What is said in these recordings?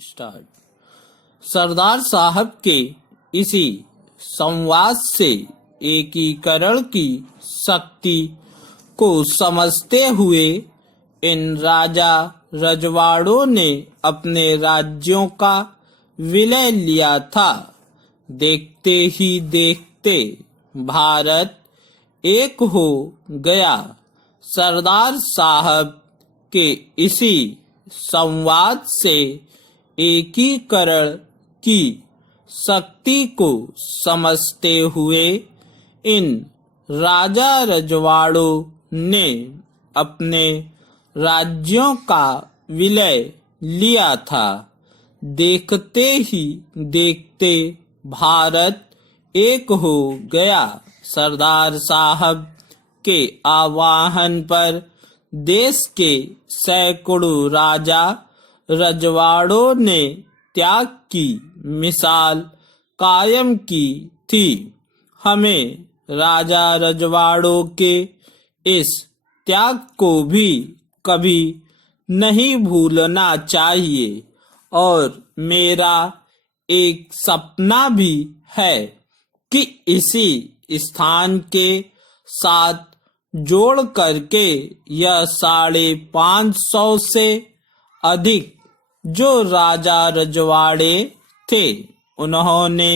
Start. सरदार साहब के इसी संवाद से एकीकरण की शक्ति को समझते हुए इन राजा रजवाड़ों ने अपने राज्यों का विलय लिया था। देखते ही देखते भारत एक हो गया। सरदार साहब के इसी संवाद से एकीकरण की शक्ति को समझते हुए इन राजा रजवाड़ों ने अपने राज्यों का विलय लिया था। देखते ही देखते भारत एक हो गया। सरदार साहब के आह्वान पर देश के सैकड़ों राजा रजवाड़ों ने त्याग की मिसाल कायम की थी। हमें राजा रजवाड़ों के इस त्याग को भी कभी नहीं भूलना चाहिए और मेरा एक सपना भी है कि इसी स्थान के साथ जोड़ करके यह 550 से अधिक जो राजा रजवाड़े थे उन्होंने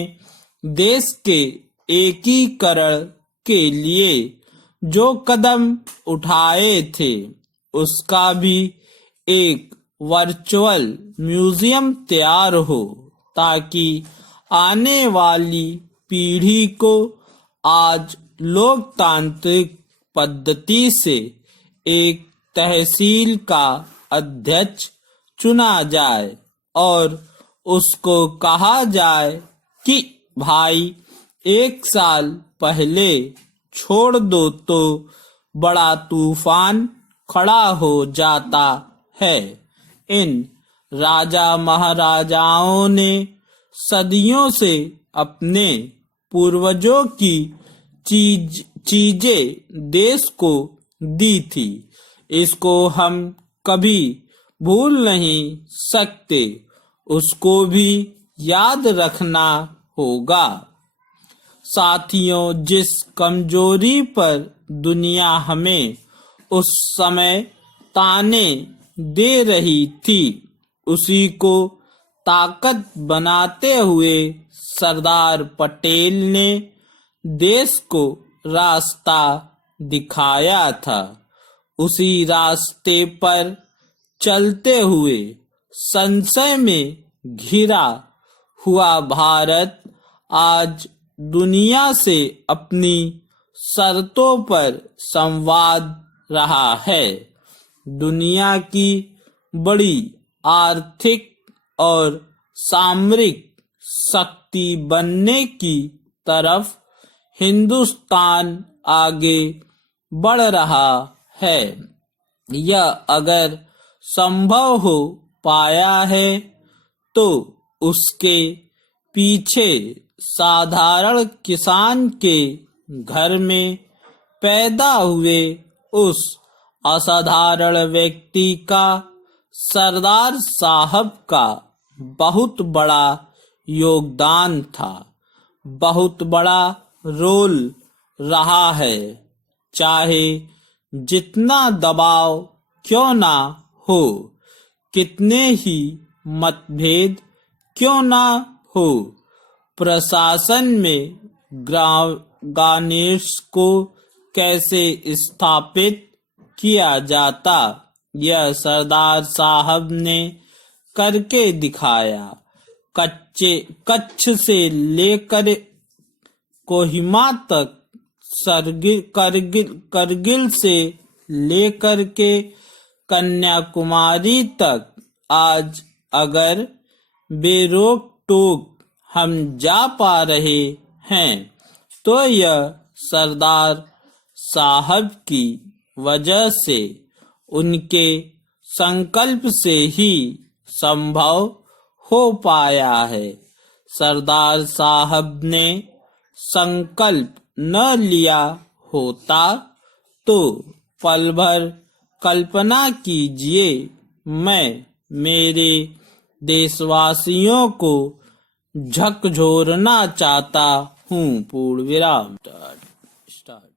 देश के एकीकरण के लिए जो कदम उठाए थे उसका भी एक वर्चुअल म्यूजियम तैयार हो, ताकि आने वाली पीढ़ी को आज लोकतांत्रिक पद्धति से एक तहसील का अध्यक्ष चुना जाए और उसको कहा जाए कि भाई 1 साल पहले छोड़ दो तो बड़ा तूफान खड़ा हो जाता है। इन राजा महाराजाओं ने सदियों से अपने पूर्वजों की चीजें देश को दी थी। इसको हम कभी भूल नहीं सकते, उसको भी याद रखना होगा। साथियों, जिस कमजोरी पर दुनिया हमें उस समय ताने दे रही थी उसी को ताकत बनाते हुए सरदार पटेल ने देश को रास्ता दिखाया था। उसी रास्ते पर चलते हुए संशय में घिरा हुआ भारत आज दुनिया से अपनी शर्तों पर संवाद रहा है। दुनिया की बड़ी आर्थिक और सामरिक शक्ति बनने की तरफ हिंदुस्तान आगे बढ़ रहा है। यह अगर संभव हो पाया है तो उसके पीछे साधारण किसान के घर में पैदा हुए उस असाधारण व्यक्ति का, सरदार साहब का बहुत बड़ा योगदान था, बहुत बड़ा रोल रहा है। चाहे जितना दबाव क्यों ना हो, कितने ही मतभेद क्यों ना हो, प्रशासन में गणेश को कैसे स्थापित किया जाता, यह सरदार साहब ने करके दिखाया। कच्छ से लेकर कोहिमा तक, करगिल से लेकर के कन्याकुमारी तक आज अगर बेरोक टोक हम जा पा रहे हैं तो यह सरदार साहब की वजह से, उनके संकल्प से ही संभव हो पाया है। सरदार साहब ने संकल्प न लिया होता तो पल भर कल्पना कीजिए, मैं मेरे देशवासियों को झकझोरना चाहता हूँ। पूर्ण विराम। स्टार्ट।